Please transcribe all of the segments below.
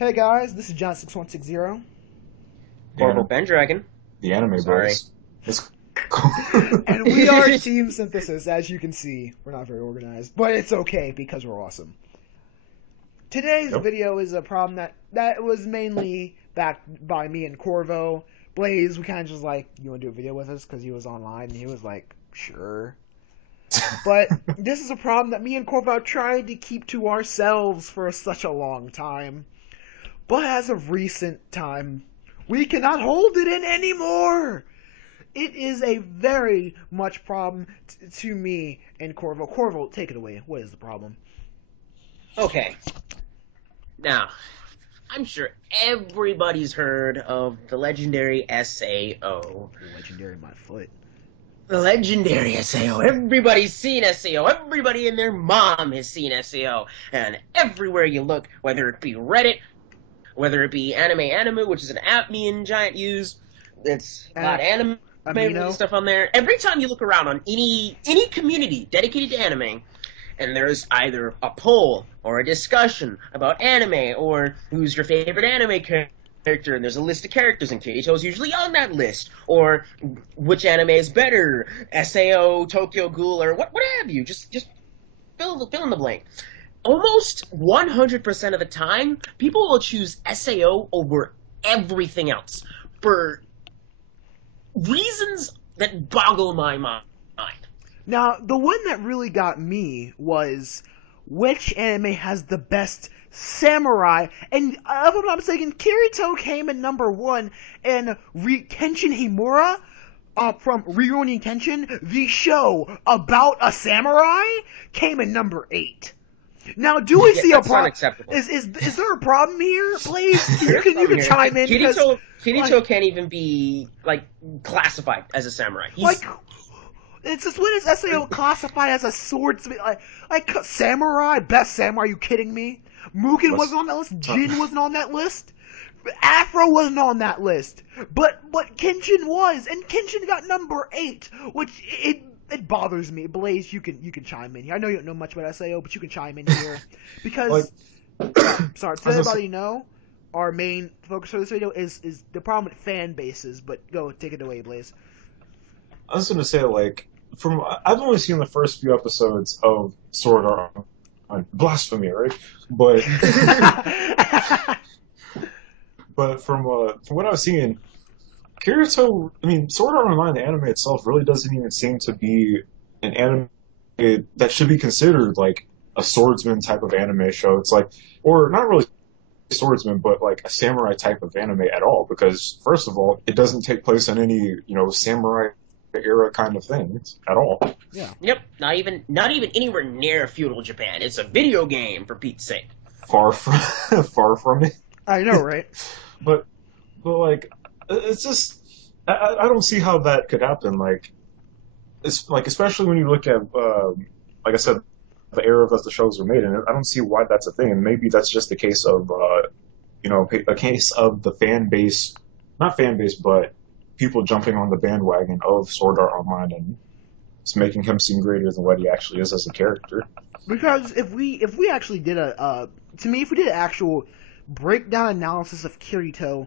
Hey guys, this is John6160. Corporal Bandwagon. The anime Sorry. boys. It's cool. And we are Team Synthesis. As you can see, we're not very organized, but it's okay because we're awesome. Today's video is a problem that was mainly backed by me and Corvo. Blaze, we kind of just like, you want to do a video with us? Because he was online and he was like, sure. But this is a problem that me and Corvo tried to keep to ourselves for such a long time. But as of recent time, we cannot hold it in anymore. It is a very much problem to me and Corvo. Corvo, take it away. What is the problem? Okay. Now, I'm sure everybody's heard of the legendary SAO. Legendary my foot. The legendary SAO. Everybody's seen SAO. Everybody and their mom has seen SAO. And everywhere you look, whether it be Reddit, whether it be Anime, which is an app me and Giant use, it's got anime stuff on there. Every time you look around on any community dedicated to anime, and there's either a poll or a discussion about anime, or who's your favorite anime character, and there's a list of characters, and Kirito's usually on that list, or which anime is better, SAO, Tokyo Ghoul, or what have you. Just fill in the blank. Almost 100% of the time, people will choose SAO over everything else for reasons that boggle my mind. Now, the one that really got me was which anime has the best samurai, and if I'm not mistaken, Kirito came in number 1, and Kenshin Himura from Rurouni Kenshin, the show about a samurai, came in number 8. Now, do we see a problem? Is there a problem here, Blaze? You can chime in. Kirito can't even be classified as a samurai. It's just when is SAO classified as a swordsman? Like samurai, best samurai? Are you kidding me? Mugen wasn't on that list. Jin wasn't on that list. Afro wasn't on that list. But Kenshin was, and Kenshin got number 8, which it bothers me. Blaze, you can chime in here. I know you don't know much about SAO, but you can chime in here because sorry, to everybody know, our main focus for this video is the problem with fan bases. But go take it away, Blaze. I was gonna say, I've only seen the first few episodes of Sword Art Online. Blasphemy, right? But but from what I've seen, Kirito, Sword Art Online, the anime itself, really doesn't even seem to be an anime that should be considered like a swordsman type of anime show. It's or not really swordsman, but like a samurai type of anime at all. Because first of all, it doesn't take place in any samurai era kind of thing at all. Yeah. Yep. Not even anywhere near feudal Japan. It's a video game, for Pete's sake. Far from it. I know, right? but it's just I don't see how that could happen. Especially when you look at like I said, the era that the shows were made in. I don't see why that's a thing. And maybe that's just a case of a case of the fan base, not fan base, but people jumping on the bandwagon of Sword Art Online and it's making him seem greater than what he actually is as a character. Because if we actually did if we did an actual breakdown analysis of Kirito,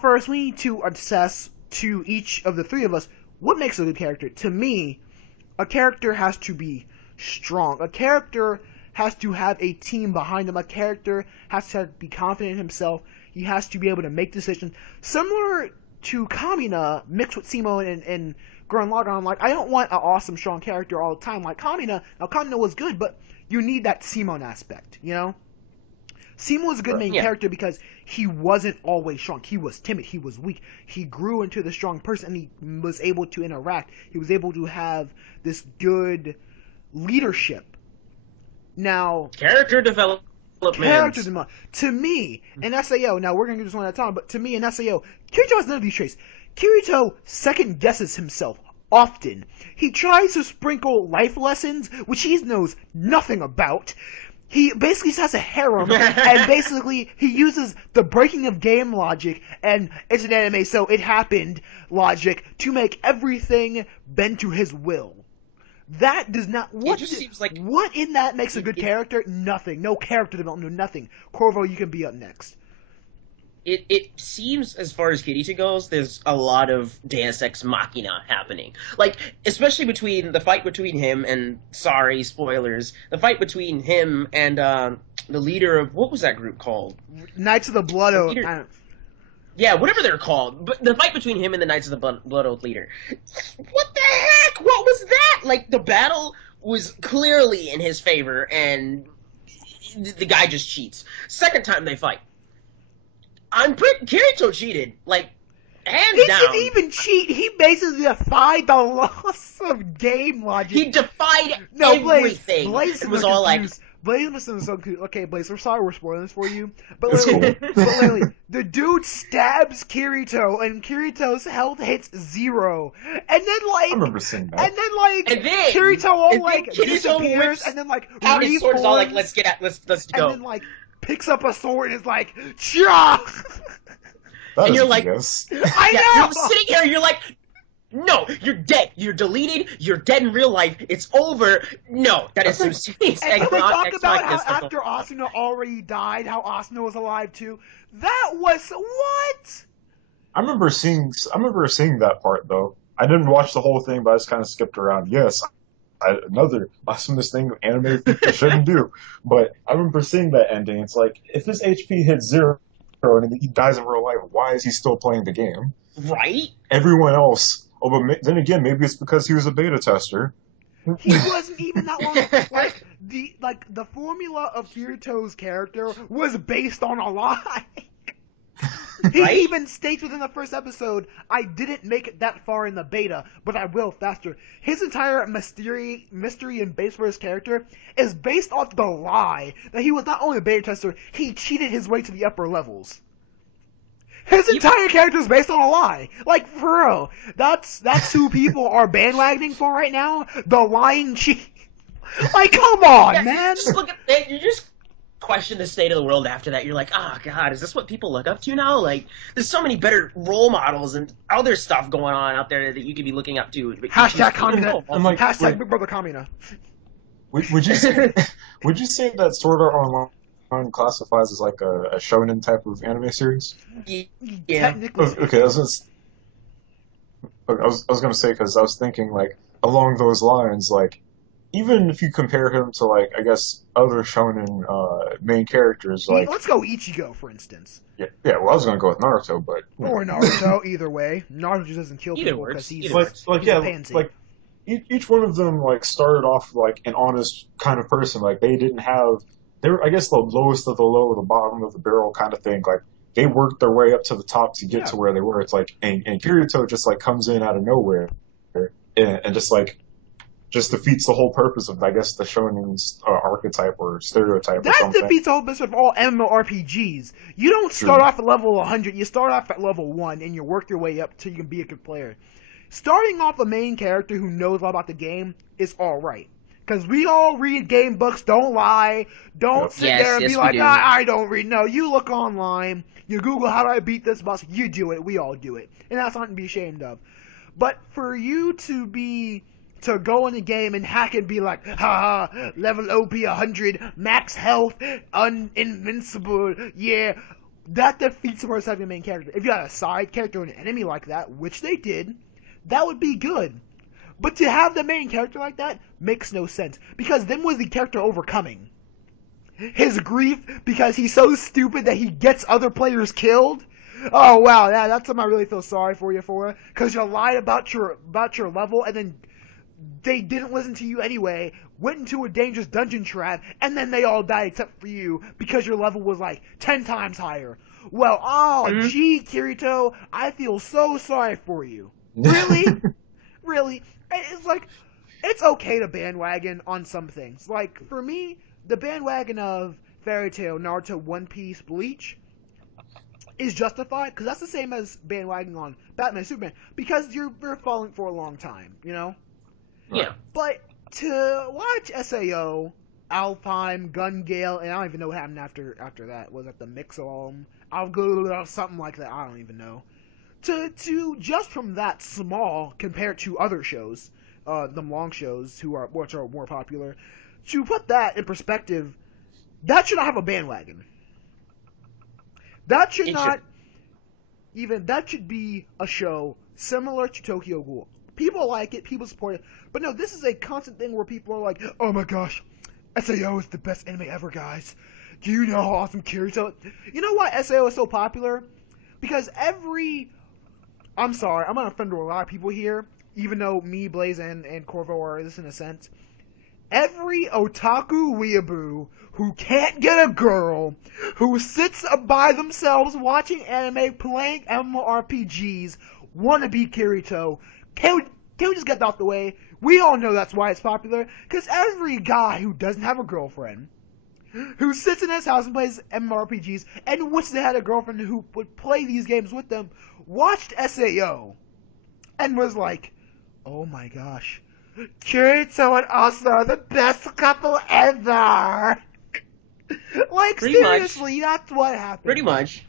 first we need to assess to each of the three of us what makes a good character. To me, a character has to be strong. A character has to have a team behind him. A character has to be confident in himself. He has to be able to make decisions. Similar to Kamina mixed with Simo and Gurren Lagann. I don't want an awesome, strong character all the time like Kamina. Now, Kamina was good, but you need that Simon aspect, Simo was a good main character because he wasn't always strong. He was timid. He was weak. He grew into the strong person, and he was able to interact. He was able to have this good leadership. Now, character development. To me, in SAO, now we're going to do this one at a time, but to me in SAO, Kirito has none of these traits. Kirito second guesses himself often. He tries to sprinkle life lessons, which he knows nothing about. He basically has a harem, and basically he uses the breaking of game logic, and it's an anime, so it happened logic, to make everything bend to his will. That does not. It just seems like what in that makes a good character? Nothing. No character development. No nothing. Corvo, you can be up next. It seems, as far as Kirito goes, there's a lot of Deus Ex Machina happening. Like, especially between the fight between him and, sorry, spoilers, the fight between him and the leader of, what was that group called? Knights of the Blood Oath. Yeah, whatever they're called. But the fight between him and the Knights of the Blood Oath leader. What the heck? What was that? Like, the battle was clearly in his favor, and the guy just cheats. Second time they fight. Kirito cheated, like, hands down. He didn't even cheat. He basically defied the laws of game logic. He defied everything. Blaze it was all confused. Blaze was so confused. Okay, Blaze, we're sorry we're spoiling this for you. But literally, the dude stabs Kirito, and Kirito's health hits 0. And then, like... I remember seeing that. And then, Kirito disappears, and then, like, out his sword is all like, let's go. And then, like, picks up a sword and is like, Chia! And you're like, I know! You're sitting here, you're like, no, you're dead. You're deleted. You're dead in real life. It's over. No, that is some serious. And can we talk about how after Asuna already died, how Asuna was alive too? That was what? I remember seeing that part though. I didn't watch the whole thing, but I just kind of skipped around. Yes, another blasphemous thing anime people shouldn't do. But I remember seeing that ending. It's like, if his HP hits 0 and he dies in real life, why is he still playing the game? Right? Everyone else. Oh, but then again, maybe it's because he was a beta tester. He wasn't even that long. The formula of Kirito's character was based on a lie. He even states within the first episode, I didn't make it that far in the beta, but I will faster. His entire mystery and base for his character is based off the lie that he was not only a beta tester, he cheated his way to the upper levels. His entire character is based on a lie. Like, for real. That's who people are bandwagoning for right now. The lying cheat. Like, come on, man. Just look at you just question the state of the world after that. You're like, oh god, is this what people look up to now? Like, there's so many better role models and other stuff going on out there that you could be looking up to. Hashtag Kamina. Like, hashtag Big Brother Kamina. Would you say that Sword Art Online classifies as like a shonen type of anime series? Yeah. Technically. Okay, I was gonna say, because I was thinking, like, along those lines, like, even if you compare him to, like, I guess other shonen main characters, like, let's go Ichigo, for instance. Yeah. Well, I was gonna go with Naruto, but or Naruto. Either way, Naruto just doesn't kill people because he's a pansy. Like each one of them, like, started off like an honest kind of person. Like, they didn't have. They were, I guess, the lowest of the low, the bottom of the barrel kind of thing. Like, they worked their way up to the top to get to where they were. It's like, and Kirito just, like, comes in out of nowhere and just, like, just defeats the whole purpose of, I guess, the shonen's archetype or stereotype or something. That defeats the whole purpose of all MMORPGs. You don't start off at level 100. You start off at level 1, and you work your way up till you can be a good player. Starting off a main character who knows all about the game is alright. Because we all read game books, don't lie. Don't sit there and be like, I don't read. No, you look online, you Google how do I beat this boss, you do it, we all do it. And that's something to be ashamed of. But for you to go in the game and hack and be like, haha, level OP 100, max health, invincible, yeah, that defeats the purpose of having a main character. If you had a side character or an enemy like that, which they did, that would be good. But to have the main character like that makes no sense. Because then was the character overcoming? His grief because he's so stupid that he gets other players killed? Oh wow, that's something I really feel sorry for you for. Because you lied about your level and then they didn't listen to you anyway, went into a dangerous dungeon trap, and then they all died except for you because your level was like 10 times higher. Well, gee, Kirito, I feel so sorry for you. Really? Really? It's like, it's okay to bandwagon on some things. Like, for me, the bandwagon of Fairy Tail, Naruto, One Piece, Bleach is justified, because that's the same as bandwagoning on Batman, Superman, because you're following for a long time, you know? Yeah. But to watch SAO, Alfheim, Gun Gale, and I don't even know what happened after that. Was it the mix of them? Something like that, I don't even know. To just from that small compared to other shows, them long shows which are more popular. To put that in perspective, that should not have a bandwagon. That should not even. That should be a show similar to Tokyo Ghoul. People like it, people support it, but no, this is a constant thing where people are like, "Oh my gosh, SAO is the best anime ever, guys. Do you know how awesome Kirito?" You know why SAO is so popular? Because I'm sorry, I'm gonna offend a lot of people here, even though me, Blaze, and Corvo are this in a sense. Every otaku weeaboo who can't get a girl, who sits by themselves watching anime, playing MMORPGs, wanna be Kirito. Can we just get that off the way? We all know that's why it's popular, because every guy who doesn't have a girlfriend, who sits in his house and plays MMORPGs, and wishes they had a girlfriend who would play these games with them, watched SAO, and was like, oh my gosh, Kirito and Asa are the best couple ever! Like, Pretty seriously, that's what happened. Pretty much.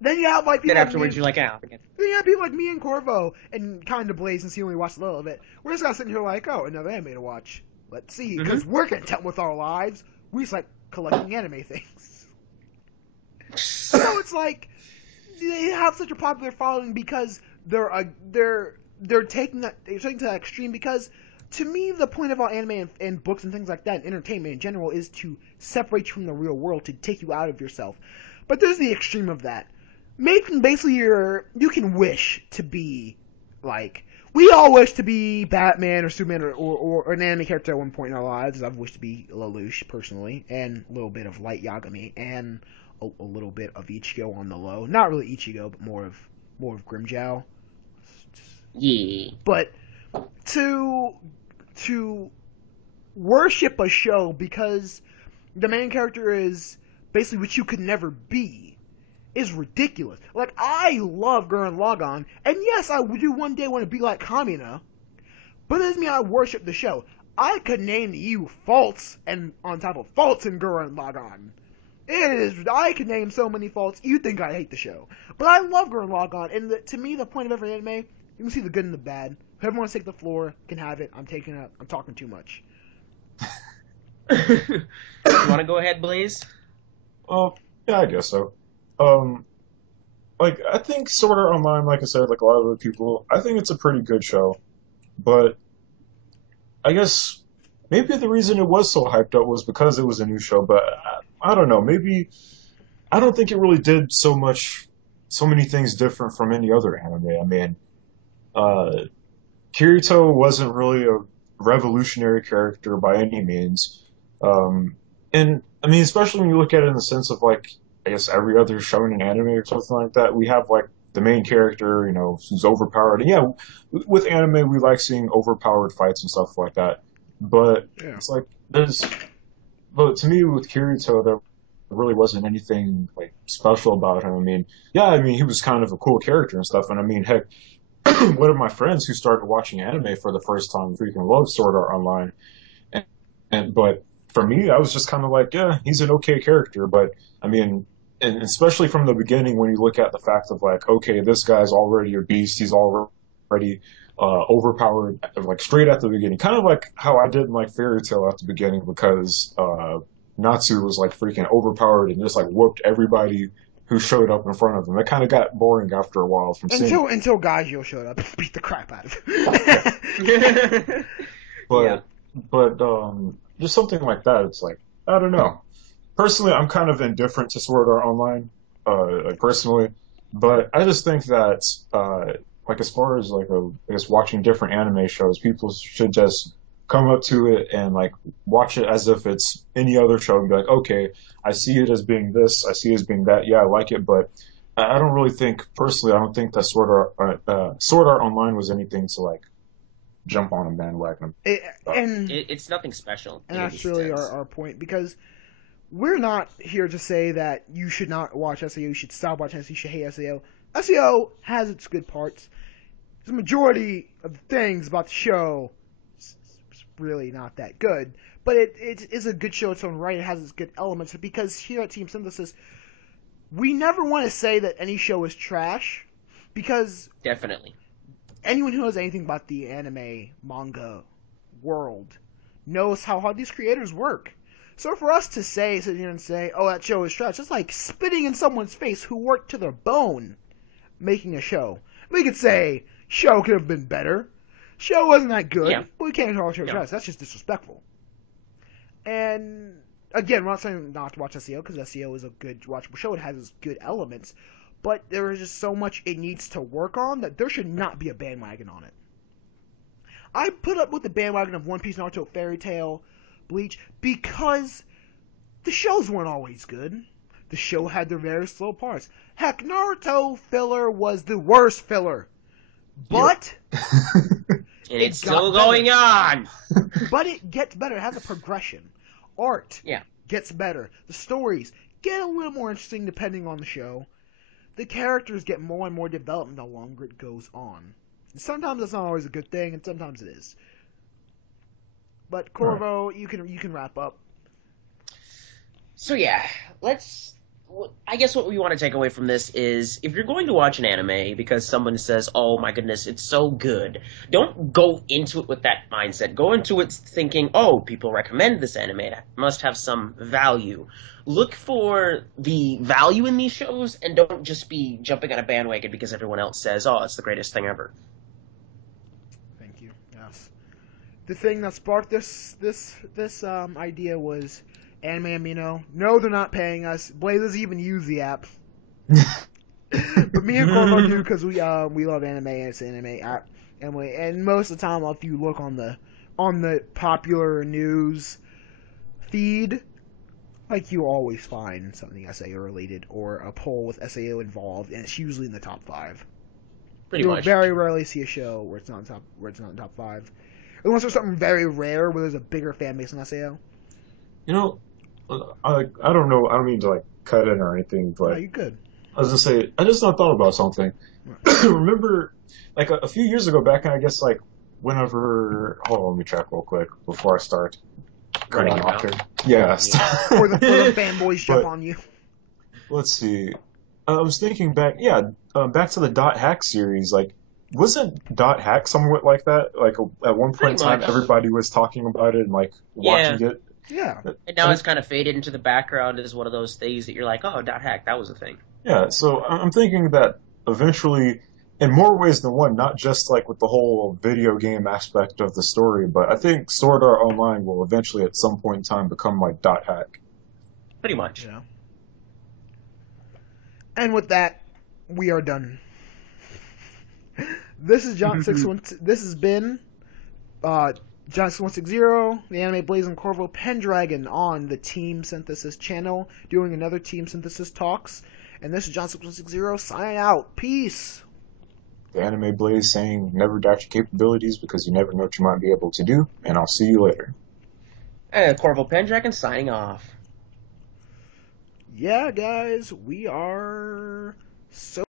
Then you have, like, people Then afterwards you're like, ah, forget it. Then you have people like me and Corvo, and kind of Blaze, since he only watched a little of it. We're just kind of sitting here like, oh, another anime to watch. Let's see, because we're content with our lives. We just like collecting anime things. So it's like, they have such a popular following because they're taking that to that extreme, because to me the point of all anime and books and things like that and entertainment in general is to separate you from the real world, to take you out of yourself. But there's the extreme of that. Making basically you can wish to be like, we all wish to be Batman or Superman or an anime character at one point in our lives. I've wished to be Lelouch personally, and a little bit of Light Yagami, and a little bit of Ichigo on the low. Not really Ichigo, but more of Grimmjow. Yeah. But to worship a show because the main character is basically what you could never be is ridiculous. Like, I love Gurren Lagann, and yes, I do one day want to be like Kamina, but it doesn't mean I worship the show. I could name you faults and on top of faults in Gurren Lagann. I could name so many faults, you'd think I hate the show. But I love Gurren Lagann, and to me, the point of every anime, you can see the good and the bad. Whoever wants to take the floor can have it. I'm talking too much. You want to go ahead, Blaze? Well, yeah, I guess so. Like, I think Sword Art Online, like I said, like a lot of other people, I think it's a pretty good show. But I guess maybe the reason it was so hyped up was because it was a new show, but I don't know, maybe I don't think it really did so many things different from any other anime. I mean, Kirito wasn't really a revolutionary character by any means. And I mean, especially when you look at it in the sense of, like, I guess every other shonen anime or something like that, we have, like, the main character, you know, who's overpowered. And yeah, with anime, we like seeing overpowered fights and stuff like that. But it's like, but to me, with Kirito, there really wasn't anything, like, special about him. I mean, he was kind of a cool character and stuff. And I mean, heck, one of my friends who started watching anime for the first time freaking loved Sword Art Online. But for me, I was just kind of like, yeah, he's an okay character. But I mean, and especially from the beginning, when you look at the fact of, like, okay, this guy's already a beast, he's already overpowered, like, straight at the beginning. Kind of like how I didn't like Fairy Tail at the beginning, because Natsu was, like, freaking overpowered and just, like, whooped everybody who showed up in front of him. It kind of got boring after a while from seeing until Gaijio showed up and beat the crap out of him. But just something like that, it's like, I don't know. Personally, I'm kind of indifferent to Sword Art Online, like, personally, but I just think that, like, as far as, like, I guess watching different anime shows, people should just come up to it and, like, watch it as if it's any other show and be like, okay, I see it as being this, I see it as being that, yeah, I like it, but I don't really think, personally, I don't think that Sword Art Online was anything to, like, jump on a bandwagon. It's nothing special. And that's really our point, because we're not here to say that you should not watch SAO, you should stop watching SAO, you should hate SAO. SAO has its good parts. The majority of the things about the show is really not that good. But it is a good show in its own right. It has its good elements. Because here at Team Synthesis, we never want to say that any show is trash. Because definitely, anyone who knows anything about the anime manga world knows how hard these creators work. So for us to sit here and say, oh, that show is trash, it's like spitting in someone's face who worked to their bone making a show. We could say, show could have been better. Show wasn't that good, but we can't call it trash. That's just disrespectful. And again, we're not saying not to watch SEO, because SEO is a good watchable show. It has its good elements. But there is just so much it needs to work on that there should not be a bandwagon on it. I put up with the bandwagon of One Piece, Naruto, Fairy Tail, Bleach, because the shows weren't always good. The show had their very slow parts. Heck, Naruto filler was the worst filler. But... and it's still going on! But it gets better. It has a progression. Art gets better. The stories get a little more interesting depending on the show. The characters get more and more development the longer it goes on. Sometimes that's not always a good thing, and sometimes it is. But Corvo, you can wrap up. So yeah, I guess what we want to take away from this is, if you're going to watch an anime because someone says, oh my goodness, it's so good, don't go into it with that mindset. Go into it thinking, oh, people recommend this anime, it must have some value. Look for the value in these shows, and don't just be jumping on a bandwagon because everyone else says, oh, it's the greatest thing ever. Thank you. Yes. The thing that sparked this idea was Anime Amino. No, they're not paying us. Blaze doesn't even use the app. But me and Corvo do, because we love anime, and it's an anime app. And most of the time, if you look on the popular news feed, like, you always find something SAO related or a poll with SAO involved, and it's usually in the top 5. You'll very rarely see a show where it's not in top 5, unless there's something very rare where there's a bigger fan base in SAO. You know, I don't know. I don't mean to like cut in or anything, but no, you could. I was gonna say, I just not thought about something. Remember, like a few years ago, back in, I guess, like whenever. Hold on, let me check real quick before I start. Running your mouth. Yeah. Or the fanboys jump on you. Let's see. I was thinking back. Yeah, back to the Dot Hack series. Like, wasn't Dot Hack somewhat like that? Like at one point in time, everybody was talking about it and like watching it. Yeah. And now it's kind of faded into the background as one of those things that you're like, oh, Dot Hack, that was a thing. Yeah, so I'm thinking that eventually, in more ways than one, not just like with the whole video game aspect of the story, but I think Sword Art Online will eventually at some point in time become like Dot Hack. Pretty much. Yeah. And with that, we are done. This is John 616. This has been John 660, the Anime Blaze and Corvo Pendragon on the Team Synthesis channel, doing another Team Synthesis talks. And this is John 660 signing out. Peace. The Anime Blaze saying, never doubt your capabilities because you never know what you might be able to do. And I'll see you later. And Corvo Pendragon signing off. Yeah, guys, we are so